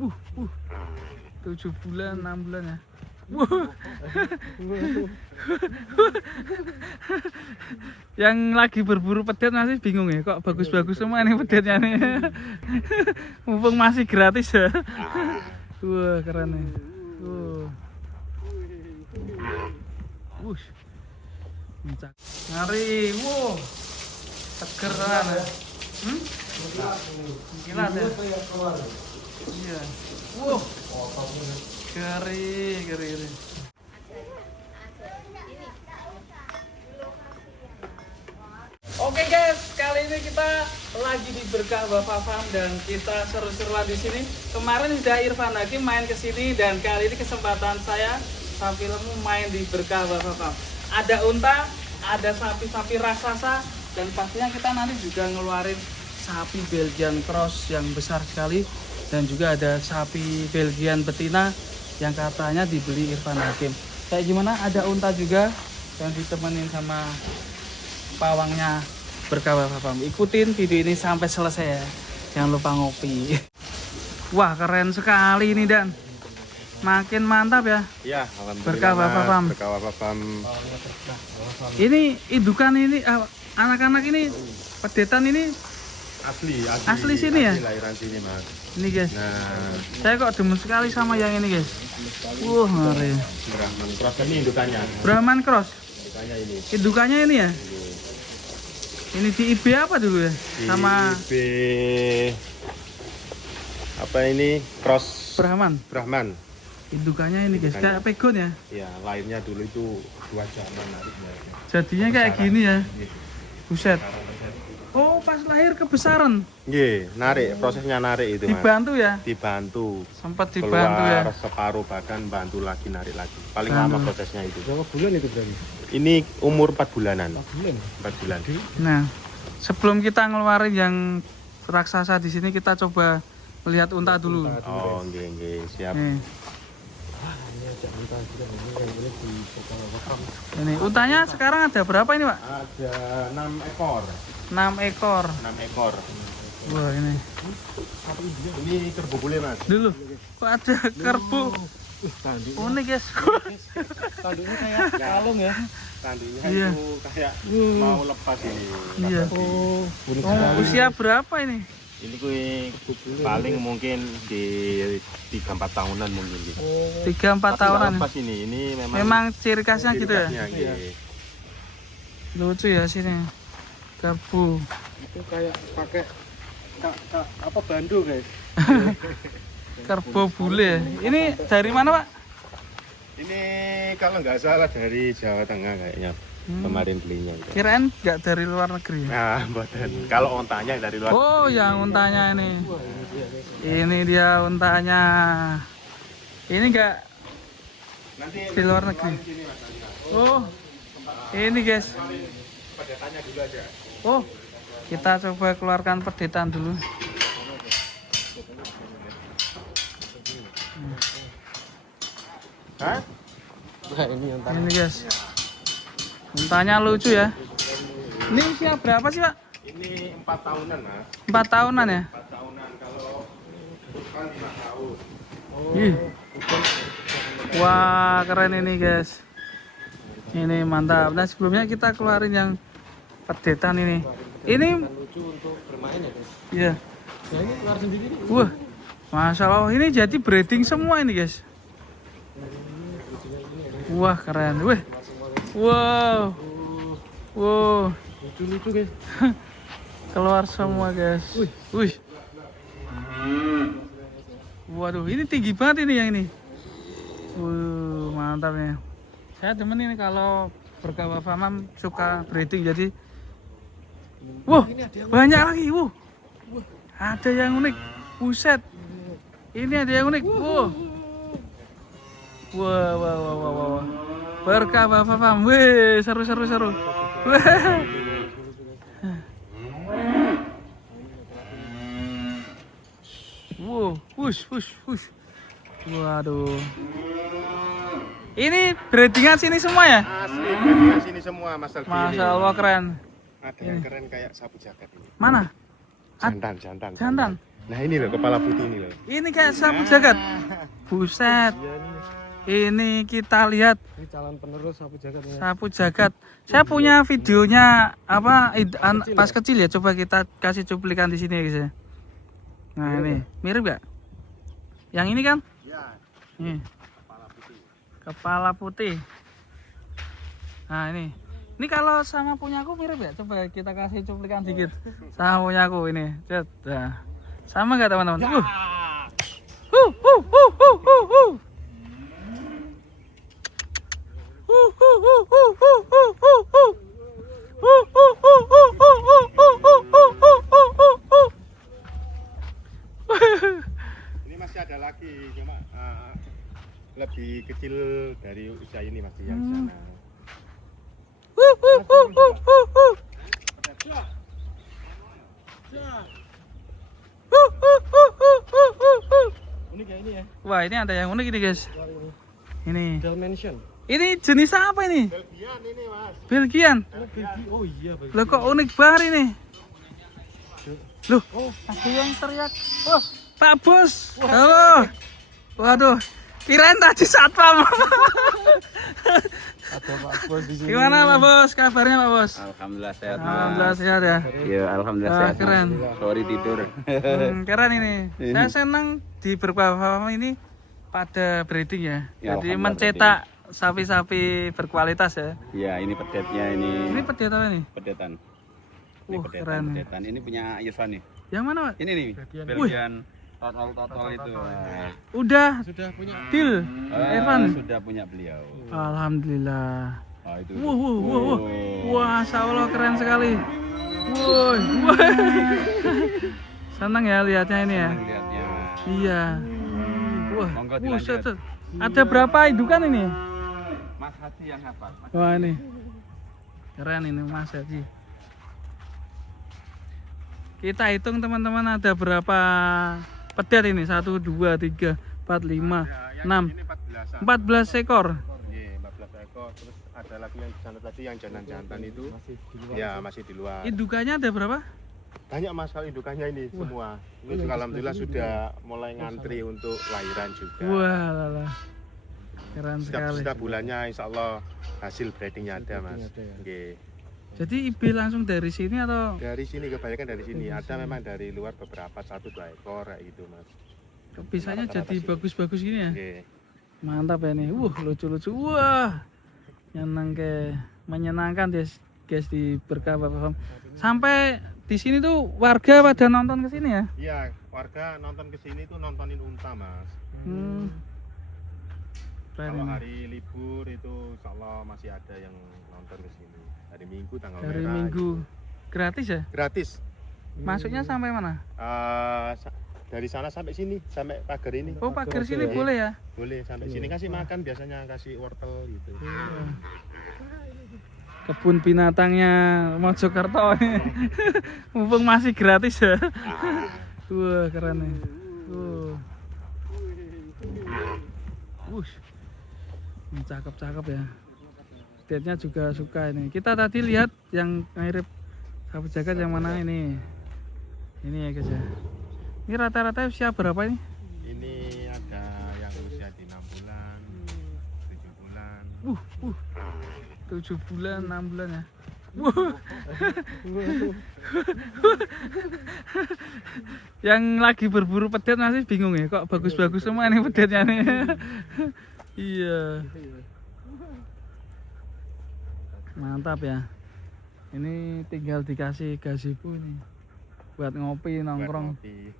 uh, uh. 7 bulan, 6 bulan ya. Yang lagi berburu pedet masih bingung ya, kok bagus-bagus semua nih pedetnya nih. Mumpung masih gratis ya. Wah, keren nih. Ngari, wow, seger kan ya. Gila ya. Iya. Wow. Keri. Oke guys, kali ini kita lagi di Berkah Bapak Farm dan kita seru-seruan di sini. Kemarin sudah Irfan lagi main ke sini dan kali ini kesempatan saya Sapi Lemu main di Berkah Bapak Farm. Ada unta, ada sapi-sapi raksasa dan pastinya kita nanti juga ngeluarin sapi Belgian Cross yang besar sekali dan juga ada sapi Belgian betina yang katanya dibeli Irfan Hakim. Kayak gimana? Ada unta juga yang ditemenin sama pawangnya Berkah Bapak Farm. Ikutin video ini sampai selesai ya. Jangan lupa ngopi. Wah, keren sekali ini Dan. Makin mantap ya. Iya, alhamdulillah. Berkah Bapak Farm. Berkah Bapak Farm. Ini indukan ini anak-anak ini pedetan ini asli sini ya? Asli lahiran sini, Mas. Ini guys. Nah, saya kok demen sekali sama yang ini guys. Ngeri. Brahman Cross ini indukannya. Brahman Cross. Indukannya ini. Indukannya ini ya? Ini di IB apa dulu ya? Sama IB apa ini? Cross Brahman. Indukannya ini guys, kayak pegon ya? Iya, lainnya dulu itu 2 jaman nariknya. Jadinya kayak gini ya? Buset. Oh, pas lahir kebesaran. Nggih, narik, prosesnya narik itu, Mas. Dibantu ya? Dibantu. Sempat dibantu ya? Keluar separuh badan, bantu lagi, narik lagi. Paling lama prosesnya itu. Berapa bulan itu berarti? Ini umur 4 bulanan. 4 bulan. 4 bulan. Nah, sebelum kita ngeluarin yang raksasa di sini, kita coba melihat unta dulu. Oh, nggih, siap. Ini untanya sekarang ada berapa ini, Pak? Ada 6 ekor. 6 ekor. 6 ekor. Wah, ini. Ini kerbau bule, Mas. Dulu, kok ada kerbau? Unik guys. Tanduknya kayak kalung ya. Tanduknya Iya. itu kayak mau lepas ini. Iya. Oh, Usia berapa ini? Ini paling mungkin di 3-4 tahunan mungkin gitu. 3-4 tahunan. Lepas ini Memang ciri khasnya gitu ya. Iya. Lucu ya sini. Kerbau. itu kayak pakai apa bandu guys. Kerbau bule. Ini dari mana, Pak? Ini kalau nggak salah dari Jawa Tengah kayaknya. Kemarin belinya. Kirain nggak dari luar negeri. Nah, buatan. Kalau untanya dari luar. Oh, negeri. yang untanya ini. Ini dia untanya. Ini nggak Nanti di luar negeri. Oh, ini guys. Pedetannya dulu aja. Oh, kita coba keluarkan pedetan dulu. Hah? Nah, ini yang Ini guys. Untanya lucu ya. Ini usia berapa sih, Pak? Ini 4 tahunan, Mas. 4 tahunan ya? 4 tahunan kalau bukan 5 tahun. Ih. Wah, keren ini guys. Ini mantap. Nah, sebelumnya kita keluarin yang pedetan ini. Ini lucu untuk bermain ya guys. iya. Nah, ini keluar sendiri nih. Wah. Masya Allah, ini jadi breeding semua ini guys. Wah, keren. Wih. Wow. Wow. Lucu-lucu guys. Keluar semua guys. Wih. Waduh, ini tinggi banget ini yang ini. Mantap nih. Saya demen ini kalau Berkah Bapak Farm suka breeding jadi. Wah, banyak lagi. Wah. Ada yang unik. Buset. Ini ada yang unik. Wah. Wah. Berkah Bapak Farm. Wih, seru. Wah. Wow, wush. Waduh. Ini breedingan sini semua ya? Asli, dari sini semua, Mas Alfi. Masya Allah, keren. Ada yang keren kayak sapu jaket ini. Mana? Jantan. Jantan. Nah ini loh kepala putih ini loh. Ini kayak sapu jagat. Buset. Iya nih. Ini kita lihat Ini calon penerus sapu jagat ya. sapu jagat. Saya punya videonya apa pas kecil ya. Coba kita kasih cuplikan di sini ya guys ya. Nah ini mirip gak? Yang ini kan? Iya. Ini Kepala putih. kepala putih. Nah ini kalau sama punyaku mirip ya. Coba kita kasih cuplikan dikit. Sama punyaku ini. Cet. Nah. Sama nggak teman-teman? Ini masih ada lagi, cuma lebih kecil dari usia ini masih yang di sana. Unik ya ini ya. Wah ini ada yang unik ini guys. Keluar ini. Ini. Dalmatian. Ini jenis apa ini? Belgian ini mas. Belgian. Oh iya, Bang. Loh kok unik banget ini? Loh, Oh, ada yang teriak. Oh, Pak Bos. Halo. Waduh, kirain tadi satpam. ada Pak Bos di sini. Gimana Pak Bos? Kabarnya Pak Bos? Alhamdulillah sehat. Alhamdulillah sehat ya. Iya, alhamdulillah Wah, sehat. keren. Sorry tidur. Keren ini. Saya senang di beberapa farm ini pada breeding ya. Ya, Jadi alhamdulillah mencetak sapi-sapi berkualitas ya. Iya, ini pedetnya ini. Ini pedet apa nih? Pedetan. Ini Keren. pedetan, pedetan. Ini punya Yuswan nih. Yang mana Pak? Ini nih. Belgian. Totol itu. Udah Sudah punya. deal, Irfan. Sudah punya beliau. Alhamdulillah. Oh, itu. Wah. Masya Allah keren sekali. Woi. Senang ya lihatnya ini ya. Lihatnya. Iya. Wah. Monggo Buset. dilanjut. Ada berapa indukan ini? Mas Hati yang hafal. Wah ini. Keren ini Mas Haji. Kita hitung teman-teman ada berapa pedet ini? 1, 2, 3, 4, 5, 6, 14 ekor. Iya, 14 ekor. Terus ada lagi yang di sana tadi yang jantan-jantan itu. Masih di luar. Ya masih di luar. Indukannya ada berapa? Banyak mas kalau indukannya ini semua. Ini juga alhamdulillah sudah mulai ngantri untuk lahiran juga. Wah, lala. Keren sekali. Setiap bulannya insya Allah hasil breedingnya ada mas. Breeding ada ya. Oke. Jadi ibil langsung dari sini atau? Dari sini kebanyakan dari sini. Ada memang dari luar beberapa 1-2 ekor kayak gitu mas. Bisanya Rata-rata jadi sini. bagus-bagus gini ya? Oke. Mantap ya nih. Lucu-lucu. Wah. Menyenangkan guys di Berkah Bapak Farm. Sampai di sini tuh warga pada nonton ke sini ya? Iya, warga nonton ke sini tuh nontonin unta mas. Keren Kalau ini. hari libur itu insya Allah masih ada yang nonton ke sini. Hari Minggu tanggal Dari merah. Minggu gitu. gratis ya? Gratis. Masuknya sampai mana? Dari sana sampai sini, sampai pagar ini. Oh pagar Oke, sini ya. boleh ya? Boleh sampai sini kasih makan biasanya kasih wortel gitu. Kebun binatangnya Mojokerto mumpung masih gratis ya. Wah keren nih. Ini cakep-cakep ya. Pedetnya juga suka ini. Kita tadi lihat yang mirip sapu jagat yang mana ini? Ini ya guys ya. Ini rata-rata usia berapa ini? Ini ada yang usia di 6 bulan, 7 bulan. 7 bulan, 6 bulan ya. Yang lagi berburu pedet masih bingung ya, kok bagus-bagus semua ini pedetnya nih. Iya. Mantap ya. Ini tinggal dikasih gazebo ini buat ngopi nongkrong. Buat ngopi.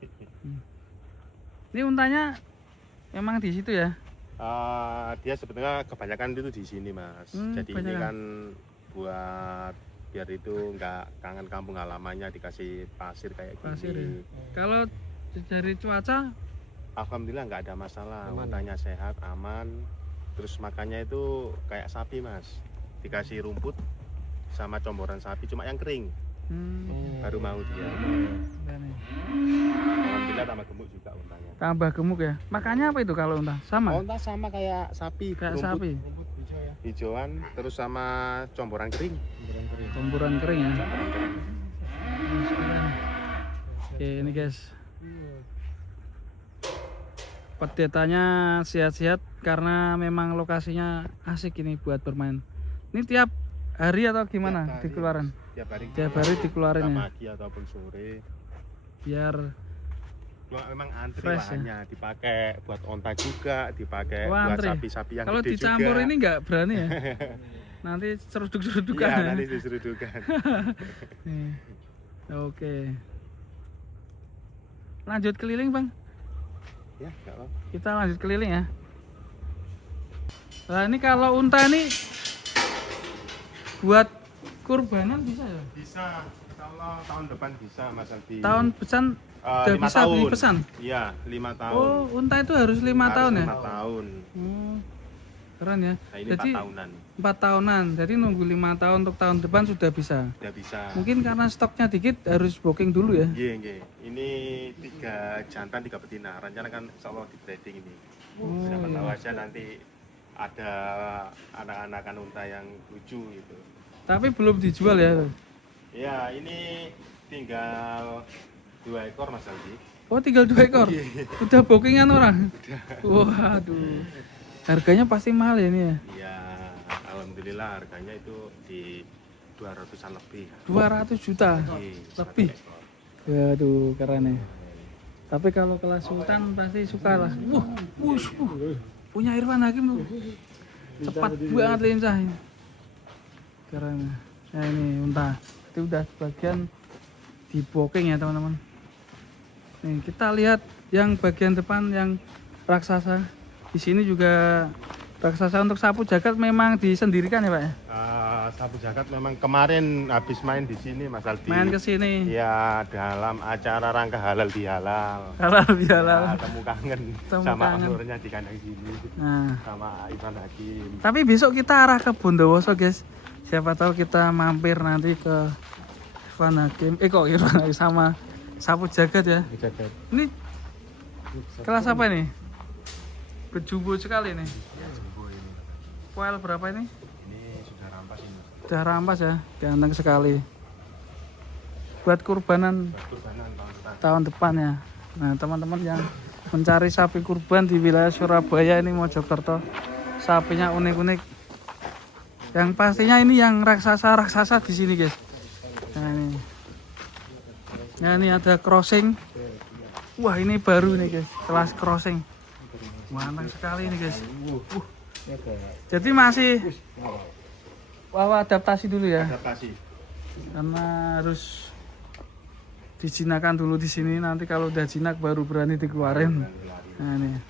Ini untanya memang di situ ya. Dia sebenarnya kebanyakan itu di sini mas. Jadi ini kebanyakan. kan buat biar itu nggak kangen kampung halamannya dikasih pasir kayak Pasir ya. gini. Kalau dari cuaca Alhamdulillah nggak ada masalah, Aman. untanya sehat, aman. Terus makannya itu kayak sapi mas, dikasih rumput sama comboran sapi, cuma yang kering baru mau dia. Alhamdulillah tambah gemuk juga untanya. tambah gemuk ya. Makannya apa itu kalau unta? Sama? Unta sama kayak sapi, Kayak rumput sapi. Rumput hijau ya. hijauan, terus sama comboran kering. Kumpulan kering. Campuran kering ya. Comboran kering. Oke ini guys. Pedetanya sehat-sehat karena memang lokasinya asik ini buat bermain. Ini tiap hari atau gimana dikeluarin? Tiap hari dikeluarin ya. Pagi ataupun sore. Biar Memang antri fresh, lahannya dipakai buat onta juga, dipakai Wah, buat antri. sapi-sapi yang Kalau gede dicampur juga. ini nggak berani ya. Nanti seruduk-serudukan. Iya, ya. nanti diserudukan. Nih. Oke. Lanjut keliling, Bang. Ya, enggak apa. Kita lanjut keliling ya. Nah, ini kalau unta ini buat kurbanan bisa ya? Bisa, kalau tahun depan bisa Mas Aldi. Tahun pesan udah 5 bisa tahun. dipesan? Iya, 5 tahun. Oh, unta itu harus 5 tahun ya? 5 tahun. Keren ya. Nah, ini Jadi 4 tahunan. 4 tahunan. Jadi nunggu 5 tahun untuk tahun depan sudah bisa. Udah bisa. Mungkin karena stoknya dikit harus booking dulu ya. Iya, iya. Ini 3 jantan 3 betina. Rencana kan insya Allah di breeding ini. Siapa tahu aja nanti ada anak-anakan unta yang lucu gitu. Tapi belum dijual ya. Ya, ini tinggal 2 ekor Mas Aldi. Oh, tinggal 2 ekor. Udah bookingan orang. Waduh. Harganya pasti mahal ya ini ya. Ya, alhamdulillah harganya itu di 200-an lebih. 200 juta. Lebih. Waduh, keren ya. Tapi kalau kelas sultan pasti suka lah. Punya Irfan Hakim tuh. Cepat banget lincah. Keren. Nah ini unta. Itu udah sebagian di booking ya teman-teman. Nih kita lihat yang bagian depan yang raksasa. Di sini juga raksasa untuk sapu jagat memang disendirikan ya Pak ya? Sapu jagat memang kemarin habis main di sini Mas Aldi. Main ke sini. Ya, dalam acara rangka halal bihalal. Halal bihalal. Ya, temu kangen Temu sama kangen. ownernya di kandang sini. Nah, Sama Irfan Hakim. tapi besok kita arah ke Bondowoso guys. Siapa tahu kita mampir nanti ke Irfan Hakim. Kok Irfan Hakim sama sapu jagat ya. Jagat. Ini kelas apa ini? Berjumbo sekali nih. Ya, jumbo ini. Poel berapa ini? Ini sudah rampas ini. Sudah rampas ya, ganteng sekali. Buat kurbanan Buat kurbanan tahun depan ya. Nah teman-teman yang mencari sapi kurban di wilayah Surabaya ini Mojokerto, sapinya unik-unik. Yang pastinya ini yang raksasa di sini guys. Nah ini, nah ini ada crossing. Wah ini baru nih guys, kelas crossing. Mantap sekali ini guys. Jadi masih adaptasi dulu ya. Adaptasi. Karena harus dijinakan dulu di sini. Nanti kalau udah jinak baru berani dikeluarin. Nah ini. Nah,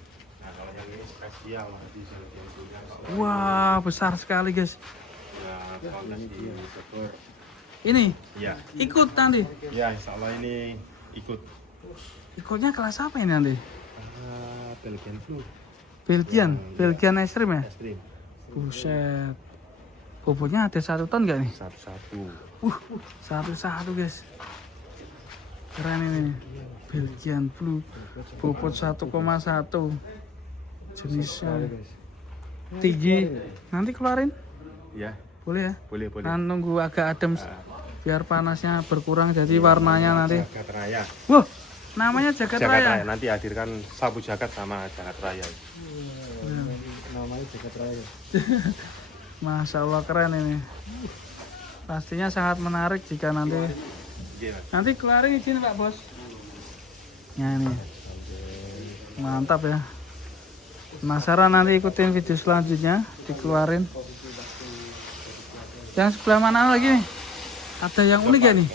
kalau yang ini spesial nanti yang punya. Wah besar sekali guys. Ya, kontes di Bogor. Ini Iya. ikut nanti. Ya, insya Allah ini ikut. Ikutnya kelas apa ini nanti? Belgian flu. Belgian ekstrim ya? Ekstrim. Buset. Bobotnya ada 1 ton nggak nih? Satu-satu. Satu guys. Keren ini. Belgian flu. Bobot 1,1. Jenisnya tinggi. Nanti keluarin? Ya, Boleh ya? boleh. Nah, nunggu agak adem biar panasnya berkurang jadi warnanya nanti. Jagat Raya. Wah, namanya Jagat Raya. Nanti hadirkan sapu jagat sama Jagat Raya. Namanya Jagat Raya. Masya Allah keren ini. Pastinya sangat menarik jika nanti keluarin izin Pak Bos. Nah ini. Mantap ya. Penasaran nanti ikutin video selanjutnya dikeluarin. Yang sebelah mana lagi nih? Ada yang unik ya nih?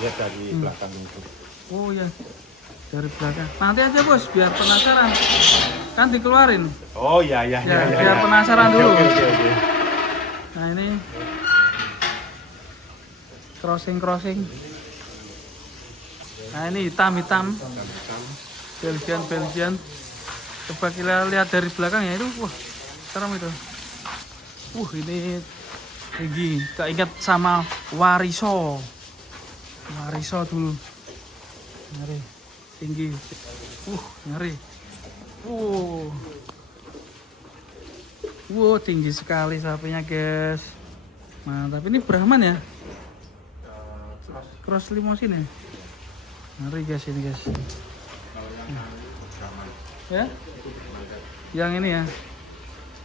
Lihat dari belakang itu. Oh ya, dari belakang. Nanti aja Bos, biar penasaran. Kan dikeluarin. Oh ya. Biar penasaran dulu. Oke. Nah ini crossing. Nah ini hitam. Belgian. Coba kita lihat dari belakang ya itu. Wah, serem itu. Ini tinggi. Keinget sama Wariso dulu. Ngeri. Tinggi. Ngeri. Tinggi sekali sapinya guys. Mantap. Ini Brahman ya? Cross limousine ya? Ngeri guys ini guys. Ya? Yang ini ya.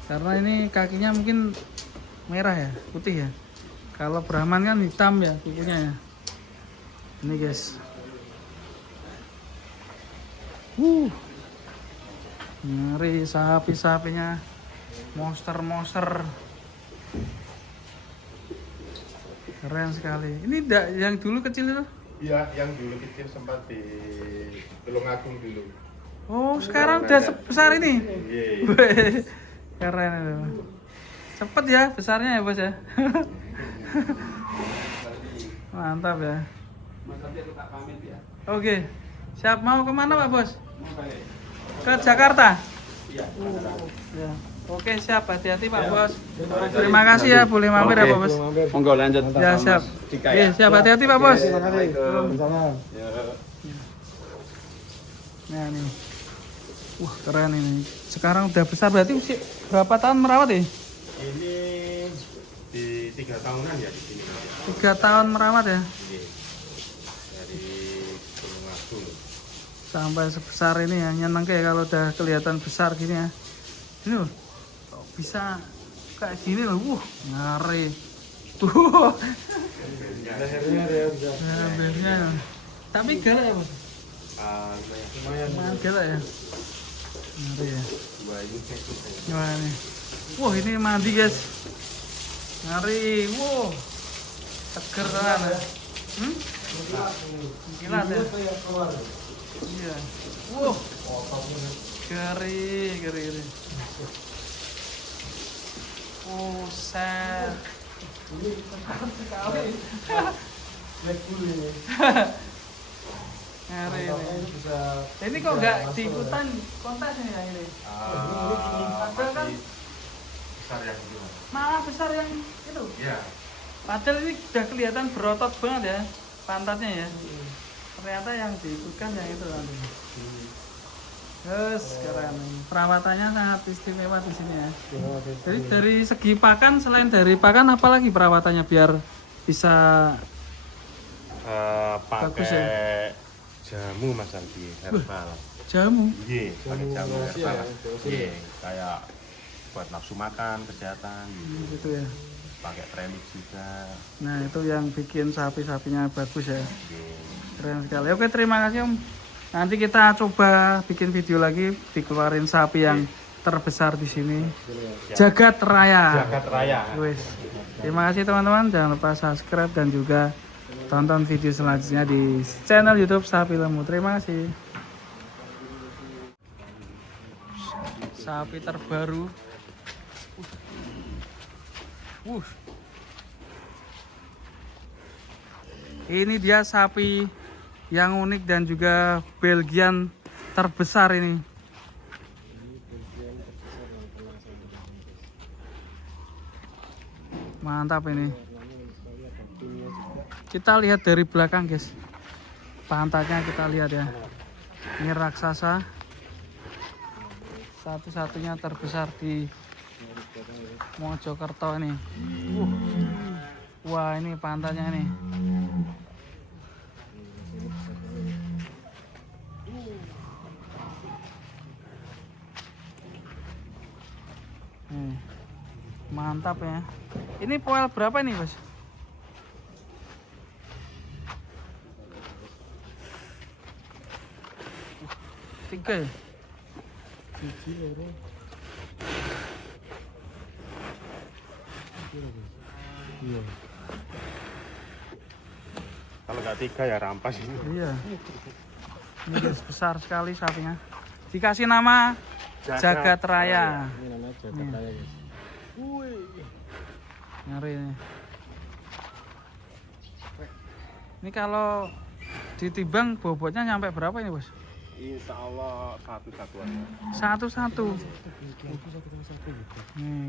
Karena ini kakinya mungkin merah ya, putih ya. Kalau Brahman kan hitam ya kukunya ya. Ini guys. Ngeri sapi-sapinya. Monster. Keren sekali. Ini yang dulu kecil itu? Iya, yang dulu kecil sempat di Tulungagung dulu. Oh, sekarang udah sebesar ini. Iya. Wih, keren itu. Cepet ya besarnya ya, Bos ya. Mantap ya. Oke. Siap, mau kemana Pak Bos? Ke Jakarta? Iya. Ya. Oke, siap. Hati-hati Pak Bos. Terima kasih ya, boleh mampir ya Pak Bos. Monggo lanjut. Ya, siap. Iya, siap. Hati-hati Pak Bos. Nah, nih. Wah, keren ini. Sekarang udah besar, berarti berapa tahun merawat ya? Ini di 3 tahunan ya di sini. 3 tahun merawat ya? Iya. Dari Tulungagung. Sampai sebesar ini ya, nyeneng kayak kalau udah kelihatan besar gini ya. Ini loh, kok bisa kayak gini loh, ngeri. Tuh. Lehernya. Tapi galak ya Bos? Lumayan galak ya. Ngeri ya. Wah ini. Wah ini mandi guys. Ngeri. Wow. Seger kan. Kilat ya. Iya. Wow. Geri. Oh, set. Sekali. Ngeri ini. Ini kok nggak diikutan kontes nih yang ini? Padahal kan Besar yang itu. malah besar yang itu. Iya. Padahal ini udah kelihatan berotot banget ya pantatnya ya. Ternyata yang diikutkan yang itu nanti. Yes, keren. Perawatannya sangat istimewa di sini ya. Jadi dari segi pakan, selain dari pakan, apalagi perawatannya biar bisa bagus ya? Pakai jamu Mas Aldi, herbal. Jamu. Iya, pakai jamu herbal. Iya, kayak buat nafsu makan, kesehatan Gitu ya. Pakai premix juga. Nah itu yang bikin sapi-sapinya bagus ya. Iya. Keren sekali. Oke, terima kasih Om. Nanti kita coba bikin video lagi, dikeluarin sapi yang terbesar di sini. Jagat Raya. Jagat Raya. Wes. Terima kasih teman-teman. Jangan lupa subscribe dan juga tonton video selanjutnya di channel YouTube Sapi Lemu. Terima kasih. Sapi terbaru. Ini dia sapi yang unik dan juga Belgian terbesar ini. Mantap ini. Kita lihat dari belakang guys. Pantatnya kita lihat ya. Ini raksasa. Satu-satunya terbesar di Mojokerto ini. Wah ini pantatnya ini. Mantap ya. Ini poel berapa nih Bos? Tiga ya? Iya. Kalau nggak 3 ya rampas ini. Iya. Ini guys, besar sekali sapinya. Dikasih nama Jagat Raya. Ini namanya Jagat Raya guys. Ngeri ini. Ini kalau ditimbang bobotnya nyampe berapa ini Bos? Insya Allah satu-satuan. Satu-satu.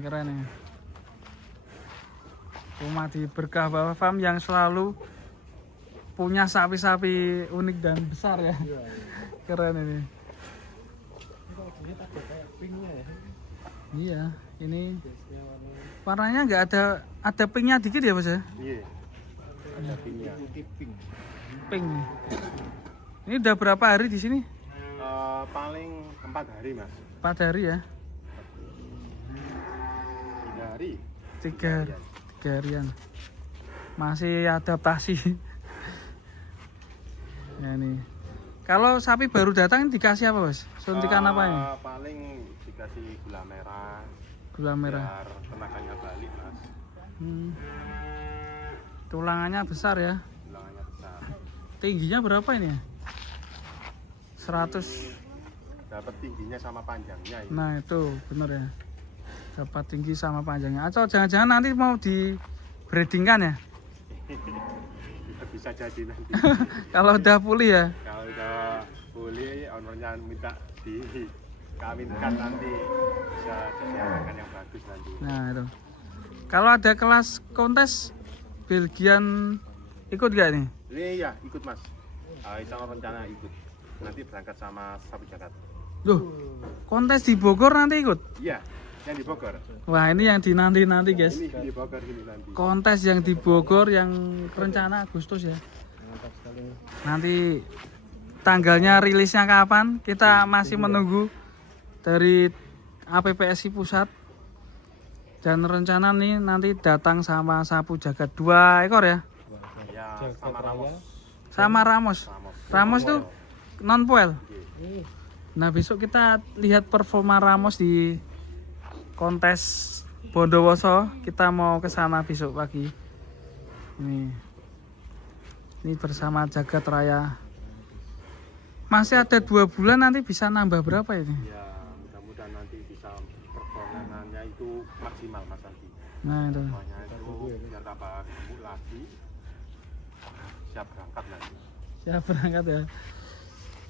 Keren ya. Rumah di Berkah Bawah Farm yang selalu punya sapi-sapi unik dan besar ya. Keren ini. Iya, ini warnanya nggak ada pinknya dikit ya Bos ya? Iya. Ada pinknya. Pink. Ini udah berapa hari di sini? Paling 4 hari mas. 4 hari ya? 3 hari. 3 harian. Masih adaptasi. Ya nih. Kalau sapi baru datang dikasih apa bos? Suntikan apa ini? Paling dikasih gula merah. Gula merah. Biar tenaganya balik mas. Tulangannya besar ya. Tulangannya besar. Tingginya berapa ini ya? 100. Dapat tingginya sama panjangnya ini. Nah itu bener ya. Dapat tinggi sama panjangnya. Atau jangan-jangan nanti mau di breedingkan ya? Bisa jadi nanti. Kalau udah pulih ya? Kalau udah pulih, ownernya minta dikawinkan nanti bisa jadi anakan yang bagus nanti. Nah itu. Kalau ada kelas kontes Belgian ikut gak nih? Iya ikut mas. Insya Allah rencana ikut. Nanti berangkat sama Sapi Jakarta. Loh, kontes di Bogor nanti ikut? Iya, yang di Bogor. Wah ini yang dinanti-nanti guys. Ini di Bogor ini nanti. Kontes yang di Bogor yang rencana Agustus ya. Nanti tanggalnya rilisnya kapan? Kita masih menunggu dari APPSI pusat. Dan rencana nih nanti datang sama sapu jagat 2 ekor ya. Ya, sama Ramos. Sama Ramos. Ramos tuh non poel. Nah besok kita lihat performa Ramos di kontes Bondowoso. Kita mau ke sana besok pagi. Ini bersama Jagat Raya. Masih ada 2 bulan, nanti bisa nambah berapa ini? Ya, mudah-mudahan nanti bisa performanya itu maksimal mas nanti. Nah itu. Semuanya itu biar tambah gemuk lagi. Siap berangkat nanti. Siap berangkat ya.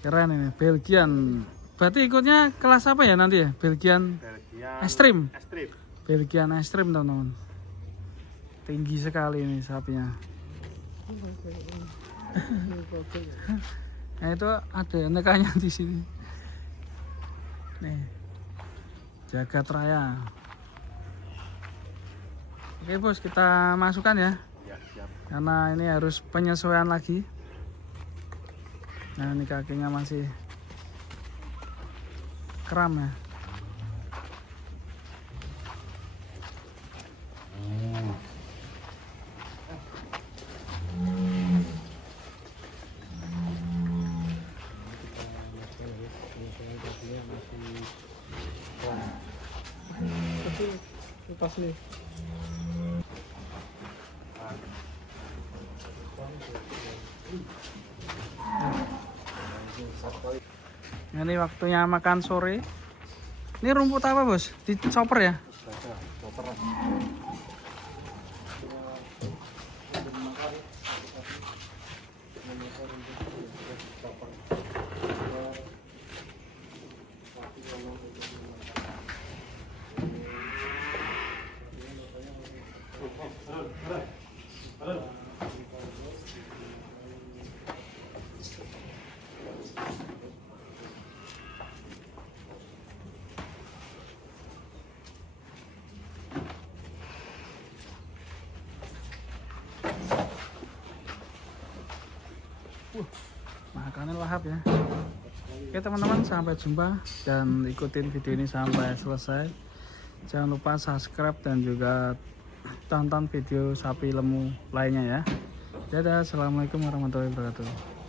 Keren ini, Belgian. Berarti ikutnya kelas apa ya nanti ya? Belgian Ekstrim. Belgian Ekstrim teman-teman. Tinggi sekali ini sapinya. Nah itu ada nekannya di sini. Nih, Jagat Raya. Oke bos, kita masukkan ya. Ya, siap. Karena ini harus penyesuaian lagi. Nah ini kakinya masih kram ya. Pas nih. Ini waktunya makan sore. Ini rumput apa bos? Dicoper ya? Makannya lahap ya. Oke teman-teman, sampai jumpa dan ikutin video ini sampai selesai. Jangan lupa subscribe dan juga tonton video sapi lemu lainnya ya. Dadah, assalamualaikum warahmatullahi wabarakatuh.